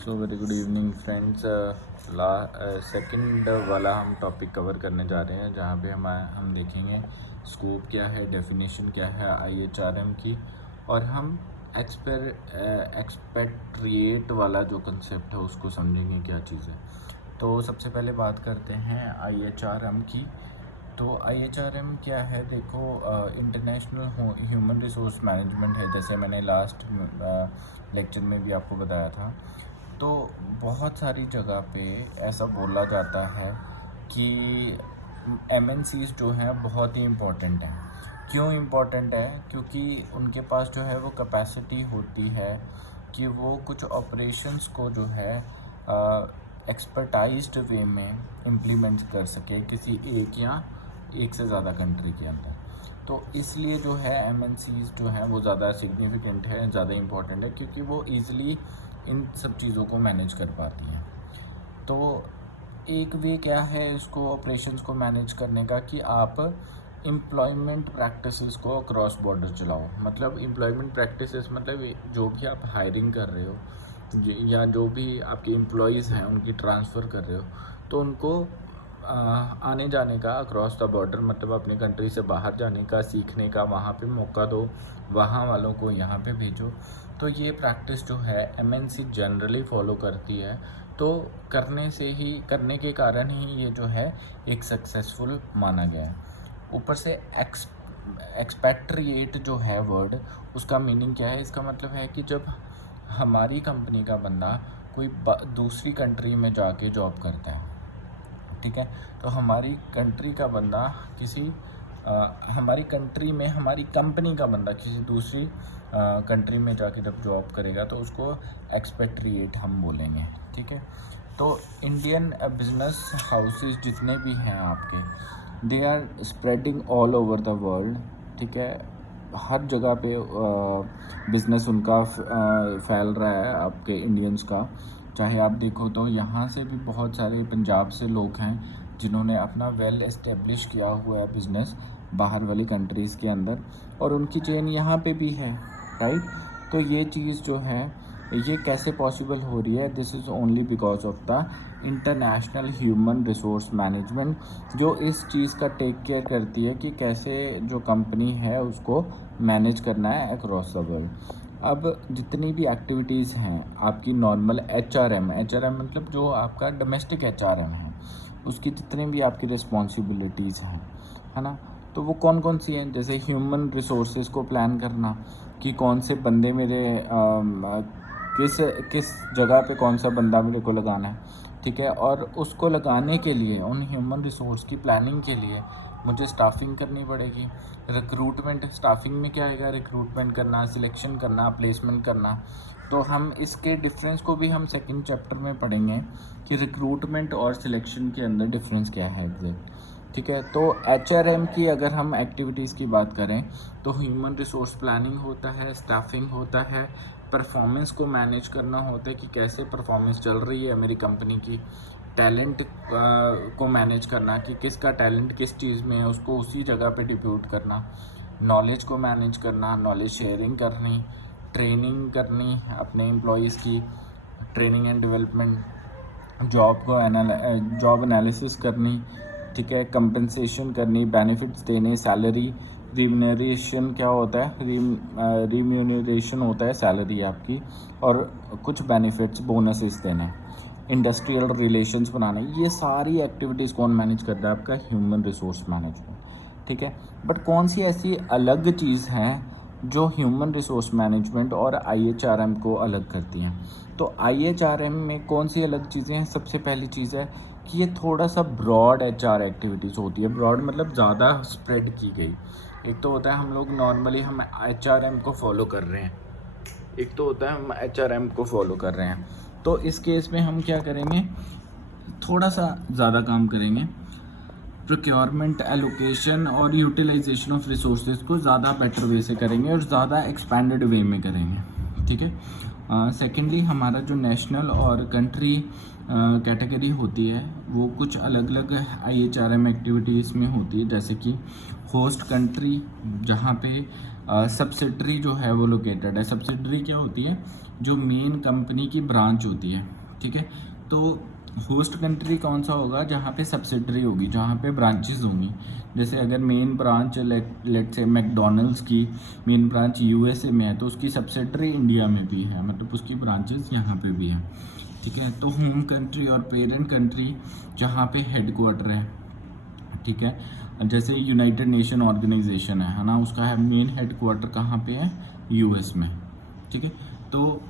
So very good evening friends. Second वाला हम topic cover करने जा रहे हैं, जहाँ पे हम देखेंगे स्कोप क्या है, डेफिनेशन क्या है IHRM की, और हम एक्सपेट्रिएट वाला जो कंसेप्ट है उसको समझेंगे क्या चीज़ है। तो सबसे पहले बात करते हैं IHRM की। तो IHRM क्या है, देखो इंटरनेशनल ह्यूमन रिसोर्स मैनेजमेंट है, जैसे मैंने लास्ट लेक्चर में भी आपको बताया था। तो बहुत सारी जगह पे ऐसा बोला जाता है कि MNCs जो हैं बहुत ही इम्पोर्टेंट हैं। क्यों इम्पोर्टेंट है? क्योंकि उनके पास जो है वो कैपेसिटी होती है कि वो कुछ ऑपरेशंस को जो है एक्सपर्टाइज्ड वे में इम्प्लीमेंट कर सके किसी एक या एक से ज़्यादा कंट्री के अंदर। तो इसलिए जो है MNCs जो हैं वो ज़्यादा सिग्निफिकेंट है, ज़्यादा इम्पोर्टेंट है, क्योंकि वो ईज़िली इन सब चीज़ों को मैनेज कर पाती हैं। तो एक वे क्या है इसको ऑपरेशंस को मैनेज करने का, कि आप एम्प्लॉयमेंट प्रैक्टिसेस को अक्रॉस बॉर्डर चलाओ। मतलब एम्प्लॉयमेंट प्रैक्टिसेस मतलब जो भी आप हायरिंग कर रहे हो या जो भी आपके एम्प्लॉयज़ हैं उनकी ट्रांसफ़र कर रहे हो, तो उनको आने जाने का अक्रॉस द बॉर्डर, मतलब अपनी कंट्री से बाहर जाने का, सीखने का वहाँ पे मौका दो, वहाँ वालों को यहाँ पे भेजो। तो ये प्रैक्टिस जो है MNC जनरली फॉलो करती है। तो करने के कारण ही ये जो है एक सक्सेसफुल माना गया है। ऊपर से एक्सपैट्रिएट जो है वर्ड, उसका मीनिंग क्या है? इसका मतलब है कि जब हमारी कंपनी का बंदा कोई दूसरी कंट्री में जाके जॉब करता है, ठीक है, तो हमारी कंट्री का बंदा हमारी कंट्री में हमारी कंपनी का बंदा किसी दूसरी कंट्री में जाके जब जॉब करेगा तो उसको एक्सपेट्रिएट हम बोलेंगे, ठीक है। तो इंडियन बिजनेस हाउसेस जितने भी हैं आपके, they are spreading all over the world, ठीक है। हर जगह पे बिज़नेस उनका फैल रहा है, आपके इंडियंस का। चाहे आप देखो तो यहाँ से भी बहुत सारे पंजाब से लोग हैं जिन्होंने अपना वेल एस्टेब्लिश किया हुआ है बिज़नेस बाहर वाली कंट्रीज़ के अंदर, और उनकी चेन यहाँ पे भी है, राइट। तो ये चीज़ जो है ये कैसे पॉसिबल हो रही है? This is only because of the international human resource management, जो इस चीज़ का टेक केयर करती है कि कैसे जो कंपनी है उसको मैनेज करना है अक्रॉस द वर्ल्ड। अब जितनी भी एक्टिविटीज़ हैं आपकी नॉर्मल HRM मतलब जो आपका डोमेस्टिक HRM है, उसकी जितनी भी आपकी रिस्पॉन्सिबिलिटीज़ हैं, है ना, तो वो कौन कौन सी हैं? जैसे ह्यूमन रिसोर्सेज को प्लान करना कि कौन से बंदे मेरे किस किस जगह पे कौन सा बंदा मेरे को लगाना है, ठीक है। और उसको लगाने के लिए, उन ह्यूमन रिसोर्स की प्लानिंग के लिए मुझे स्टाफिंग करनी पड़ेगी। रिक्रूटमेंट, स्टाफिंग में क्या आएगा? रिक्रूटमेंट करना, सिलेक्शन करना, प्लेसमेंट करना। तो हम इसके डिफरेंस को भी हम सेकंड चैप्टर में पढ़ेंगे कि रिक्रूटमेंट और सिलेक्शन के अंदर डिफरेंस क्या है एग्जैक्ट, ठीक है। तो HRM की अगर हम एक्टिविटीज़ की बात करें तो ह्यूमन रिसोर्स प्लानिंग होता है, स्टाफिंग होता है, परफॉर्मेंस को मैनेज करना होता है कि कैसे परफॉर्मेंस चल रही है मेरी कंपनी की, टैलेंट को मैनेज करना कि किसका टैलेंट किस चीज़ में है उसको उसी जगह पे डिप्यूट करना, नॉलेज को मैनेज करना, नॉलेज शेयरिंग करनी, ट्रेनिंग करनी अपने एम्प्लॉयज़ की, training and development, job analysis करनी, ठीक है, कंपनसेशन करनी, बेनिफिट्स देने, सैलरी, रिम्यूनरेशन क्या होता है? रिम्यूनरेशन होता है सैलरी आपकी, और कुछ बेनिफिट्स, बोनसेस देना, इंडस्ट्रियल रिलेशंस बनाने। ये सारी एक्टिविटीज़ कौन मैनेज करता है? आपका ह्यूमन रिसोर्स मैनेजमेंट, ठीक है। बट कौन सी ऐसी अलग चीज़ हैं जो ह्यूमन रिसोर्स मैनेजमेंट और IHRM को अलग करती हैं? तो IHRM में कौन सी अलग चीज़ें हैं? सबसे पहली चीज़ है कि ये थोड़ा सा ब्रॉड HR एक्टिविटीज़ होती है। ब्रॉड मतलब ज़्यादा स्प्रेड की गई। एक तो होता है हम लोग नॉर्मली हम HRM को फॉलो कर रहे हैं, एक तो होता है हम HRM को फॉलो कर रहे हैं। तो इस केस में हम क्या करेंगे? थोड़ा सा ज़्यादा काम करेंगे, प्रोक्योरमेंट, एलोकेशन और यूटिलाइजेशन ऑफ रिसोर्सेज को ज़्यादा बेटर वे से करेंगे और ज़्यादा एक्सपेंडेड वे में करेंगे, ठीक है। सेकेंडली हमारा जो नेशनल और कंट्री कैटेगरी होती है वो कुछ अलग अलग IHRM एक्टिविटीज़ में होती है, जैसे कि होस्ट कंट्री, जहाँ पे सब्सिडरी जो है वो लोकेटेड है। सब्सिडरी क्या होती है? जो मेन कंपनी की ब्रांच होती है, ठीक है। तो होस्ट कंट्री कौन सा होगा, जहाँ पे सब्सिडरी होगी, जहाँ पे ब्रांचेस होंगी। जैसे अगर मेन ब्रांच लेट से मैकडोनल्ड्स की मेन ब्रांच यूएसए में है, तो उसकी सब्सिडरी इंडिया में भी है, मतलब उसकी ब्रांचेस यहाँ पे भी है, ठीक है। तो होम कंट्री और पेरेंट कंट्री जहाँ पे हेडक्वार्टर है, ठीक है। जैसे यूनाइटेड नेशन ऑर्गेनाइजेशन है ना, उसका है मेन हेडक्वार्टर कहाँ पे है, यूएस में, ठीक है। तो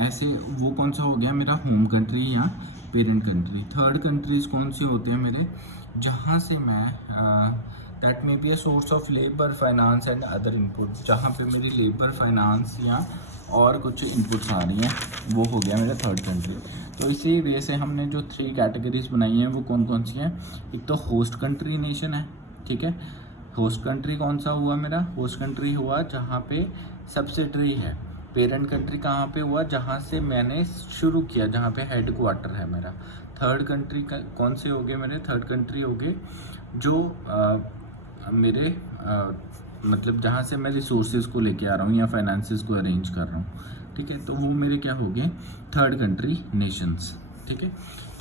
ऐसे वो कौन सा हो गया मेरा, होम कंट्री या पेरेंट कंट्री। थर्ड कंट्रीज कौन से होते हैं मेरे, जहाँ से मैं that may be a source of labour, finance and other input, जहाँ पे मेरी लेबर, फाइनेंस या और कुछ इनपुट्स आ रही हैं, वो हो गया मेरा थर्ड कंट्री। तो इसी वजह से हमने जो 3 कैटेगरीज बनाई हैं वो कौन कौन सी हैं। एक तो होस्ट कंट्री नेशन है, ठीक है। होस्ट कंट्री कौन सा हुआ मेरा, होस्ट कंट्री हुआ जहाँ पे सब्सिडरी है। पेरेंट कंट्री कहाँ पे हुआ, जहाँ से मैंने शुरू किया, जहाँ पे हेड क्वार्टर है मेरा। थर्ड कंट्री कौन से हो गए मेरे, थर्ड कंट्री हो गए जो मेरे मतलब जहाँ से मैं रिसोर्सेज को लेके आ रहा हूँ या फाइनेंसेस को अरेंज कर रहा हूँ, ठीक है। तो वो मेरे क्या हो गए, थर्ड कंट्री नेशंस, ठीक है।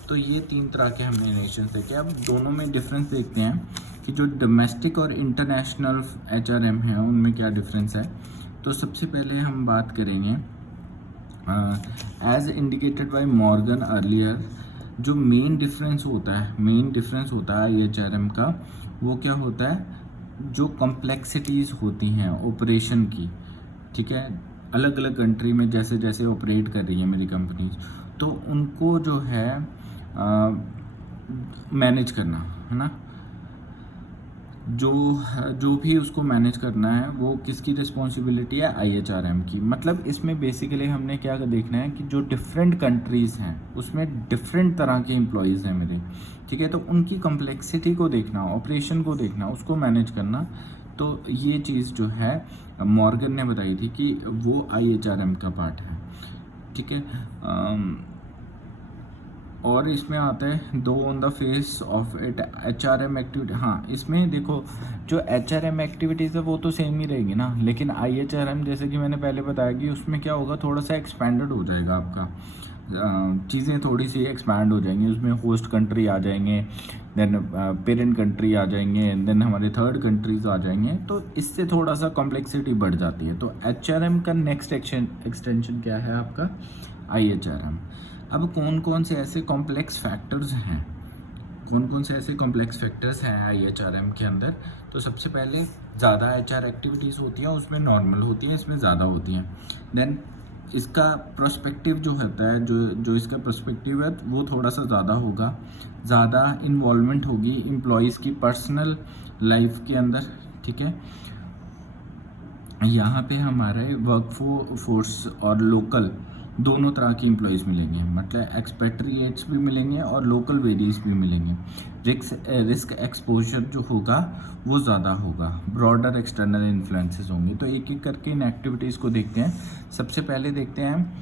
तो ये 3 तरह के हमने नेशंस देखे। अब दोनों में डिफरेंस देखते हैं कि जो डोमेस्टिक और इंटरनेशनल HRM है उनमें क्या डिफरेंस है। तो सबसे पहले हम बात करेंगे as indicated by Morgan earlier, जो मेन डिफरेंस होता है IHRM का, वो क्या होता है, जो कॉम्प्लेक्सिटीज़ होती हैं ऑपरेशन की, ठीक है, अलग अलग कंट्री में जैसे जैसे ऑपरेट कर रही है मेरी कंपनीज, तो उनको जो है मैनेज करना है ना, जो भी उसको मैनेज करना है वो किसकी रिस्पॉन्सिबिलिटी है, IHRM की। मतलब इसमें बेसिकली हमने क्या देखना है कि जो डिफरेंट कंट्रीज़ हैं उसमें डिफरेंट तरह के एम्प्लॉयज़ हैं मेरे, ठीक है। तो उनकी कॉम्प्लेक्सिटी को देखना, ऑपरेशन को देखना, उसको मैनेज करना। तो ये चीज़ जो है मॉर्गन ने बताई थी कि वो IHRM का पार्ट है, ठीक है। और इसमें आता है दो on the face of it HRM activity. हाँ, इसमें देखो जो HRM एक्टिविटीज़ है वो तो सेम ही रहेगी ना, लेकिन IHRM जैसे कि मैंने पहले बताया कि उसमें क्या होगा, थोड़ा सा एक्सपेंडेड हो जाएगा आपका, चीज़ें थोड़ी सी एक्सपैंड हो जाएंगी। उसमें होस्ट कंट्री आ जाएंगे, देन पेरेंट कंट्री आ जाएंगे, देन हमारे थर्ड कंट्रीज आ जाएंगे, तो इससे थोड़ा सा कॉम्प्लेक्सिटी बढ़ जाती है। तो HRM का नेक्स्ट एक्सटेंशन क्या है आपका, IHRM। अब कौन कौन से ऐसे कॉम्प्लेक्स फैक्टर्स हैं, IHRM के अंदर। तो सबसे पहले ज़्यादा HR एक्टिविटीज़ होती हैं, उसमें नॉर्मल होती हैं, इसमें ज़्यादा होती हैं। देन इसका प्रोस्पेक्टिव जो होता है, जो इसका प्रोस्पेक्टिव है वो थोड़ा सा ज़्यादा होगा, ज़्यादा इन्वॉल्वमेंट होगी एम्प्लॉयज़ की पर्सनल लाइफ के अंदर, ठीक है। यहाँ पे हमारे वर्क फोर्स और लोकल दोनों तरह की एम्प्लॉयज़ मिलेंगे, मतलब एक्सपेट्रिएट्स भी मिलेंगे और लोकल वेरियस भी मिलेंगे। रिस्क एक्सपोजर जो होगा वो ज़्यादा होगा, ब्रॉडर एक्सटर्नल इन्फ्लुएंसेस होंगी। तो एक एक करके इन एक्टिविटीज़ को देखते हैं। सबसे पहले देखते हैं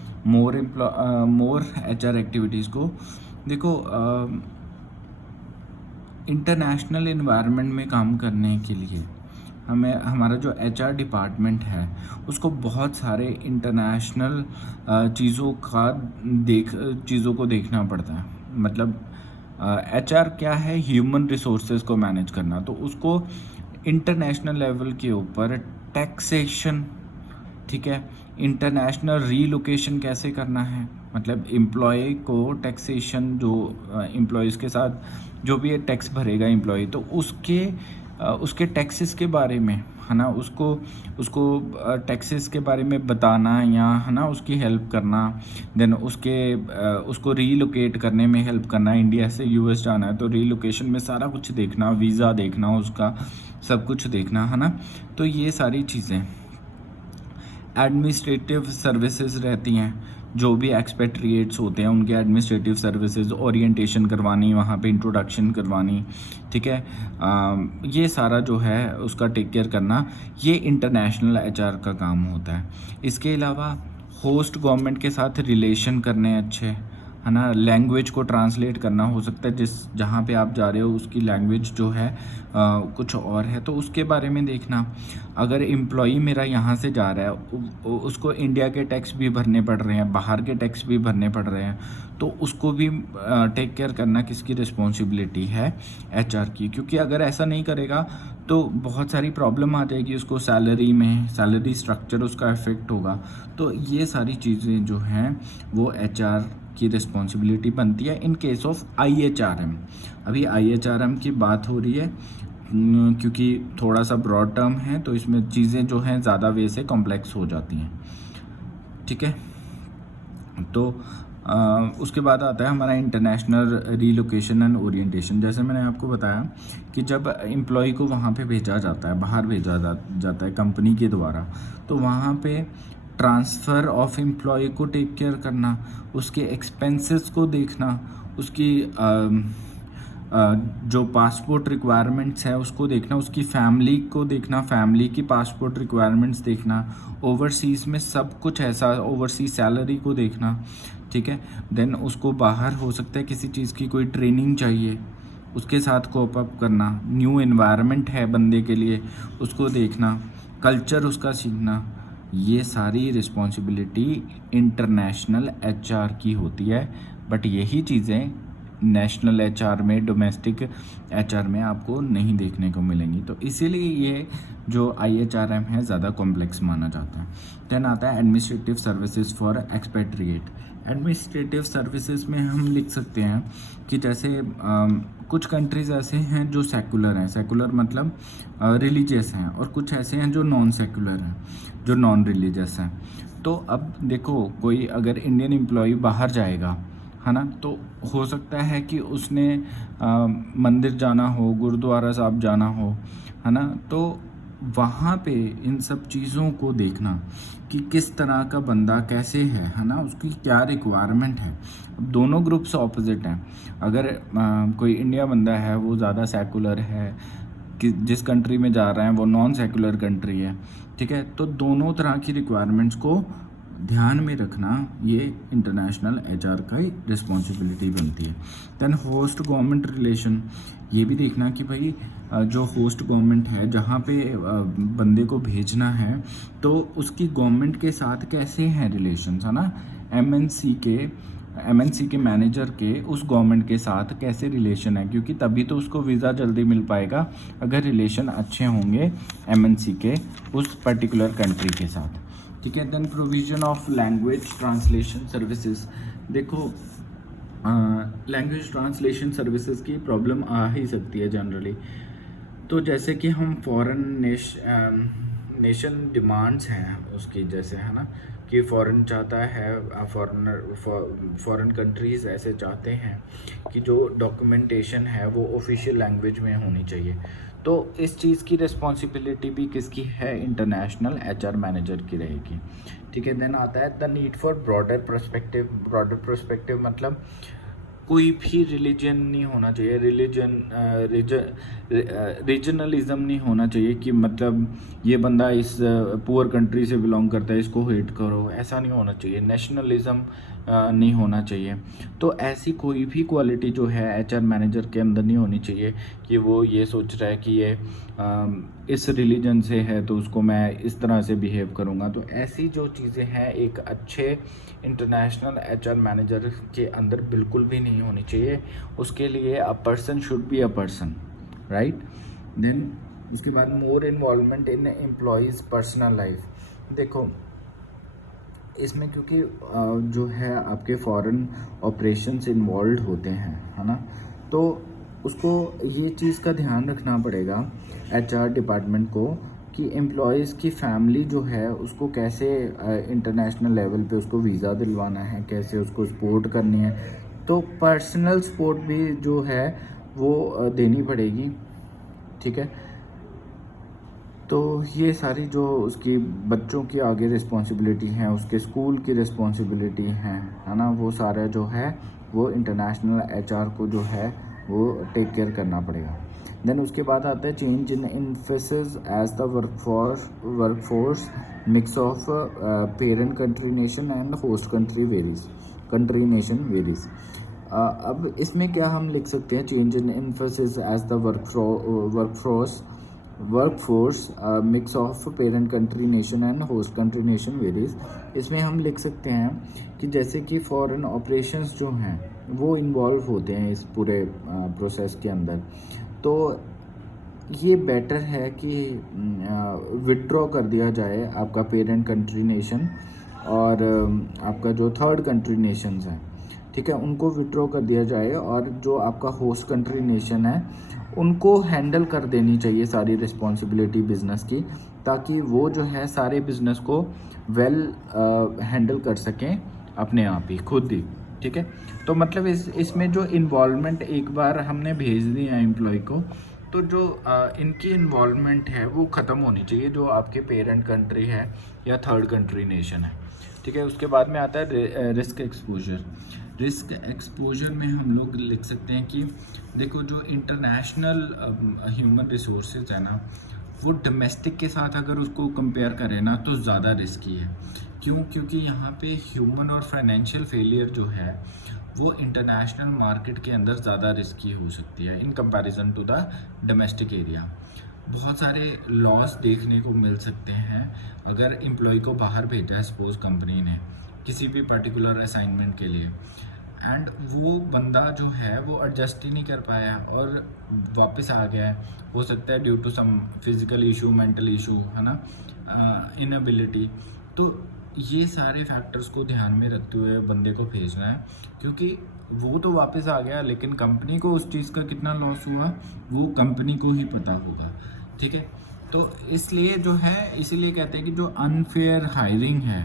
मोर HR एक्टिविटीज़ को। देखो, इंटरनेशनल इन्वायरमेंट में काम करने के लिए हमारा जो HR डिपार्टमेंट है उसको बहुत सारे इंटरनेशनल चीज़ों को देखना पड़ता है। मतलब HR क्या है, ह्यूमन रिसोर्सेज को मैनेज करना। तो उसको इंटरनेशनल लेवल के ऊपर टैक्सेशन, ठीक है, इंटरनेशनल रीलोकेशन कैसे करना है, मतलब एम्प्लॉय को टैक्सेशन, जो एम्प्लॉयज़ के साथ जो भी ये टैक्स भरेगा एम्प्लॉय, तो उसके टैक्सेस के बारे में, है ना, उसको टैक्सेस के बारे में बताना, या है ना उसकी हेल्प करना। देन उसको रीलोकेट करने में हेल्प करना। इंडिया से US जाना है तो रीलोकेशन में सारा कुछ देखना, वीज़ा देखना, उसका सब कुछ देखना, है ना। तो ये सारी चीज़ें एडमिनिस्ट्रेटिव सर्विसेज रहती हैं, जो भी एक्सपेट्रिएट्स होते हैं उनके एडमिनिस्ट्रेटिव सर्विसेज, ओरिएंटेशन करवानी, वहाँ पे इंट्रोडक्शन करवानी, ठीक है। ये सारा जो है उसका टेक केयर करना, ये इंटरनेशनल HR का काम होता है। इसके अलावा होस्ट गवर्नमेंट के साथ रिलेशन करने अच्छे, है ना, लैंग्वेज को ट्रांसलेट करना, हो सकता है जिस जहाँ पे आप जा रहे हो उसकी लैंग्वेज जो है कुछ और है, तो उसके बारे में देखना। अगर एम्प्लॉई मेरा यहाँ से जा रहा है, उसको इंडिया के टैक्स भी भरने पड़ रहे हैं, बाहर के टैक्स भी भरने पड़ रहे हैं, तो उसको भी टेक केयर करना किसकी रिस्पॉन्सिबिलिटी है? एचआर की। क्योंकि अगर ऐसा नहीं करेगा तो बहुत सारी प्रॉब्लम आ जाएगी, उसको सैलरी में, सैलरी स्ट्रक्चर उसका इफेक्ट होगा। तो ये सारी चीज़ें जो हैं वो एचआर की रिस्पॉन्सिबिलिटी बनती है इन केस ऑफ आईएचआरएम। अभी आईएचआरएम की बात हो रही है क्योंकि थोड़ा सा ब्रॉड टर्म है, तो इसमें चीज़ें जो हैं ज़्यादा वे से कॉम्प्लेक्स हो जाती हैं। ठीक है, तो उसके बाद आता है हमारा इंटरनेशनल रीलोकेशन एंड ओरिएंटेशन। जैसे मैंने आपको बताया कि जब एम्प्लॉय को वहाँ पे भेजा जाता है, बाहर भेजा जाता है कंपनी के द्वारा, तो वहाँ पे ट्रांसफ़र ऑफ एम्प्लॉय को टेक केयर करना, उसके एक्सपेंसेस को देखना, उसकी जो पासपोर्ट रिक्वायरमेंट्स है उसको देखना, उसकी फैमिली को देखना, फैमिली की पासपोर्ट रिक्वायरमेंट्स देखना, ओवरसीज़ में सब कुछ ऐसा, ओवरसीज सैलरी को देखना। ठीक है, देन उसको बाहर हो सकता है किसी चीज़ की कोई ट्रेनिंग चाहिए, उसके साथ कोप अप करना, न्यू एनवायरनमेंट है बंदे के लिए उसको देखना, कल्चर उसका सीखना। ये सारी रिस्पॉन्सिबिलिटी इंटरनेशनल एचआर की होती है, बट यही चीज़ें नेशनल एचआर में, डोमेस्टिक एचआर में आपको नहीं देखने को मिलेंगी। तो इसीलिए ये जो आईएचआरएम है ज़्यादा कॉम्प्लेक्स माना जाता है। देन आता है administrative services for expatriate. Administrative services में हम लिख सकते हैं कि जैसे कुछ कंट्रीज़ ऐसे हैं जो सेकुलर हैं, सेकुलर मतलब रिलीजियस हैं, और कुछ ऐसे हैं जो नॉन सेकुलर हैं, जो नॉन रिलीजियस हैं। तो अब देखो, कोई अगर इंडियन एम्प्लॉय बाहर जाएगा, है ना, तो हो सकता है कि उसने मंदिर जाना हो, गुरुद्वारा साहब जाना हो, है ना, तो वहाँ पे इन सब चीज़ों को देखना कि किस तरह का बंदा कैसे है ना, उसकी क्या रिक्वायरमेंट है। अब दोनों ग्रुप्स ऑपोजिट हैं। अगर कोई इंडिया बंदा है, वो ज़्यादा सेकुलर है, कि जिस कंट्री में जा रहा है वो नॉन सेकुलर कंट्री है, ठीक है, तो दोनों तरह की रिक्वायरमेंट्स को ध्यान में रखना ये इंटरनेशनल एचआर का ही रिस्पॉन्सिबिलिटी बनती है। देन होस्ट गवर्नमेंट रिलेशन, ये भी देखना कि भाई जो होस्ट गवर्नमेंट है, जहाँ पे बंदे को भेजना है, तो उसकी गवर्नमेंट के साथ कैसे हैं रिलेशंस, है ना। एमएनसी के मैनेजर के उस गवर्नमेंट के साथ कैसे रिलेशन है, क्योंकि तभी तो उसको वीज़ा जल्दी मिल पाएगा अगर रिलेशन अच्छे होंगे एमएनसी के उस पर्टिकुलर कंट्री के साथ। ठीक है, then provision of language translation services. देखो, लैंग्वेज ट्रांसलेशन सर्विसेज की प्रॉब्लम आ ही सकती है जनरली। तो जैसे कि हम फॉरेन नेशन डिमांड्स हैं उसकी, जैसे है ना कि फ़ॉरेन चाहता है, फॉरेन कंट्रीज़ ऐसे चाहते हैं कि जो डॉक्यूमेंटेशन है वो ऑफिशियल लैंग्वेज में होनी चाहिए। तो इस चीज़ की रिस्पॉन्सिबिलिटी भी किसकी है? इंटरनेशनल एचआर मैनेजर की रहेगी। ठीक है, देन आता है the need for broader perspective. Broader perspective मतलब कोई भी रिलीजन नहीं होना चाहिए, रीजनलिज्म नहीं होना चाहिए कि मतलब ये बंदा इस पुअर कंट्री से बिलोंग करता है, इसको हेट करो, ऐसा नहीं होना चाहिए। नेशनलिज्म नहीं होना चाहिए। तो ऐसी कोई भी क्वालिटी जो है एचआर मैनेजर के अंदर नहीं होनी चाहिए कि वो ये सोच रहा है कि ये इस रिलीजन से है तो उसको मैं इस तरह से बिहेव करूँगा। तो ऐसी जो चीज़ें हैं एक अच्छे इंटरनेशनल एचआर मैनेजर के अंदर बिल्कुल भी नहीं होनी चाहिए। उसके लिए a person should be a person, right. Then उसके बाद more involvement in employees personal life. देखो, इसमें क्योंकि जो है आपके फॉरेन ऑपरेशंस इन्वॉल्व होते हैं, है ना, तो उसको ये चीज़ का ध्यान रखना पड़ेगा एचआर डिपार्टमेंट को कि एम्प्लॉयज़ की फैमिली जो है उसको कैसे इंटरनेशनल लेवल पे उसको वीज़ा दिलवाना है, कैसे उसको सपोर्ट करनी है। तो पर्सनल सपोर्ट भी जो है वो देनी पड़ेगी। ठीक है, तो ये सारी जो उसकी बच्चों की आगे रिस्पॉन्सिबिलिटी है, उसके स्कूल की रिस्पॉन्सिबिलिटी है ना, वो सारा जो है वो इंटरनेशनल एचआर को जो है वो टेक केयर करना पड़ेगा। देन उसके बाद आता है change in emphasis as the workforce mix of parent country nation and host country varies. Country nation varies. अब इसमें क्या हम लिख सकते हैं, change in emphasis as the workforce mix of parent country nation and host country nation varies. इसमें हम लिख सकते हैं कि जैसे कि फॉरेन ऑपरेशंस जो हैं वो इन्वॉल्व होते हैं इस पूरे प्रोसेस के अंदर, तो ये बेटर है कि विड्रॉ कर दिया जाए आपका पेरेंट कंट्री नेशन और आपका जो थर्ड कंट्री नेशंस हैं, ठीक है, उनको विड्रॉ कर दिया जाए, और जो आपका होस्ट कंट्री नेशन है उनको हैंडल कर देनी चाहिए सारी रिस्पॉन्सिबिलिटी बिज़नेस की, ताकि वो जो है सारे बिज़नेस को वेल हैंडल कर सकें अपने आप ही, खुद ही, ठीक है। तो मतलब इसमें जो इन्वॉल्वमेंट एक बार हमने भेज दिया एम्प्लॉय को, तो जो इनकी इन्वॉल्वमेंट है वो ख़त्म होनी चाहिए, जो आपके पेरेंट कंट्री है या थर्ड कंट्री नेशन है, ठीक है। उसके बाद में आता है रिस्क एक्सपोजर। रिस्क एक्सपोजर में हम लोग लिख सकते हैं कि देखो, जो इंटरनेशनल ह्यूमन रिसोर्सेज है ना, वो डोमेस्टिक के साथ अगर उसको कंपेयर करें ना तो ज़्यादा रिस्की है। क्यों? क्योंकि यहाँ पे ह्यूमन और फाइनेंशियल फेलियर जो है वो इंटरनेशनल मार्केट के अंदर ज़्यादा रिस्की हो सकती है in comparison to the domestic area. बहुत सारे लॉस देखने को मिल सकते हैं अगर एम्प्लॉय को बाहर भेजा है सपोज कंपनी ने किसी भी पर्टिकुलर असाइनमेंट के लिए, एंड वो बंदा जो है वो एडजस्ट ही नहीं कर पाया और वापस आ गया है, हो सकता है due to some physical issue, mental issue, है ना, इनएबिलिटी। तो ये सारे फैक्टर्स को ध्यान में रखते हुए बंदे को भेजना है, क्योंकि वो तो वापस आ गया लेकिन कंपनी को उस चीज़ का कितना लॉस हुआ वो कंपनी को ही पता होगा, ठीक है। तो इसलिए जो है, इसीलिए कहते हैं कि जो अनफेयर हायरिंग है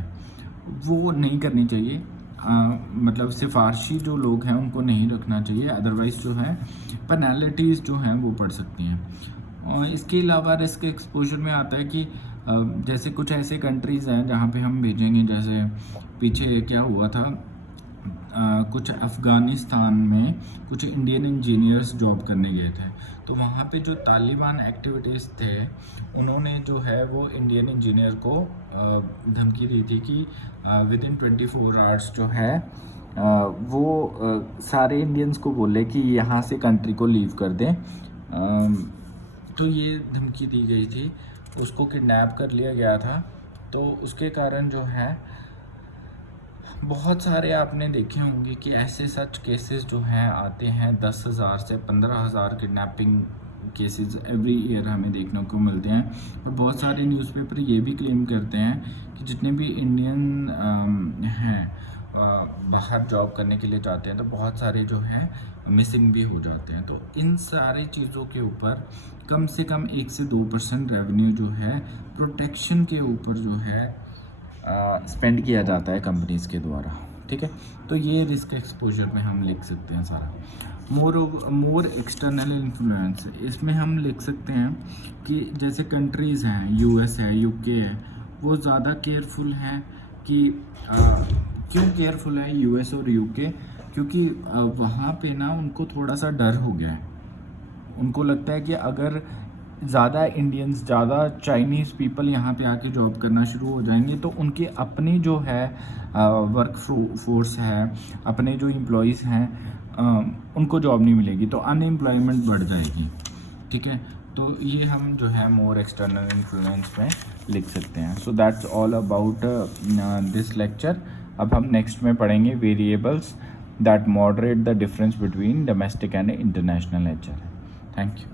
वो नहीं करनी चाहिए। मतलब सिफारशी जो लोग हैं उनको नहीं रखना चाहिए, अदरवाइज़ जो है पेनल्टीज़ जो हैं वो पड़ सकती हैं। और इसके अलावा रिस्क एक्सपोजर में आता है कि जैसे कुछ ऐसे कंट्रीज़ हैं जहाँ पे हम भेजेंगे, जैसे पीछे क्या हुआ था, कुछ अफ़गानिस्तान में कुछ इंडियन इंजीनियर्स जॉब करने गए थे, तो वहाँ पे जो तालिबान एक्टिविटीज़ थे उन्होंने जो है वो इंडियन इंजीनियर को धमकी दी थी कि विदिन 24 आवर्स जो है वो सारे इंडियंस को बोले कि यहाँ से कंट्री को लीव कर दें। तो ये धमकी दी गई थी, उसको किडनैप कर लिया गया था। तो उसके कारण जो है बहुत सारे आपने देखे होंगे कि ऐसे सच केसेस जो हैं आते हैं, 10,000 से 15,000 किडनैपिंग केसेस एवरी ईयर हमें देखने को मिलते हैं। और बहुत सारे न्यूज़पेपर ये भी क्लेम करते हैं कि जितने भी इंडियन हैं बाहर जॉब करने के लिए जाते हैं तो बहुत सारे जो हैं मिसिंग भी हो जाते हैं। तो इन सारी चीज़ों के ऊपर कम से कम 1 से 2% रेवेन्यू जो है प्रोटेक्शन के ऊपर जो है स्पेंड किया जाता है कंपनीज़ के द्वारा, ठीक है। तो ये रिस्क एक्सपोजर में हम लिख सकते हैं सारा। मोर एक्सटर्नल इन्फ्लुएंस, इसमें हम लिख सकते हैं कि जैसे कंट्रीज़ हैं, यूएस है, यूके है, वो ज़्यादा केयरफुल हैं कि क्यों केयरफुल है यूएस और यूके, क्योंकि वहाँ पे ना उनको थोड़ा सा डर हो गया है। उनको लगता है कि अगर ज़्यादा इंडियंस, ज़्यादा चाइनीज़ पीपल यहाँ पे आके जॉब करना शुरू हो जाएंगे तो उनकी अपनी जो है वर्क फोर्स है, अपने जो एम्प्लॉयज़ हैं उनको जॉब नहीं मिलेगी, तो अनएम्प्लॉयमेंट बढ़ जाएगी, ठीक है। तो ये हम जो है मोर एक्सटर्नल इन्फ्लुएंस में लिख सकते हैं। So that's all about this lecture. अब हम नेक्स्ट में पढ़ेंगे variables that moderate the difference between domestic and international nature. Thank you.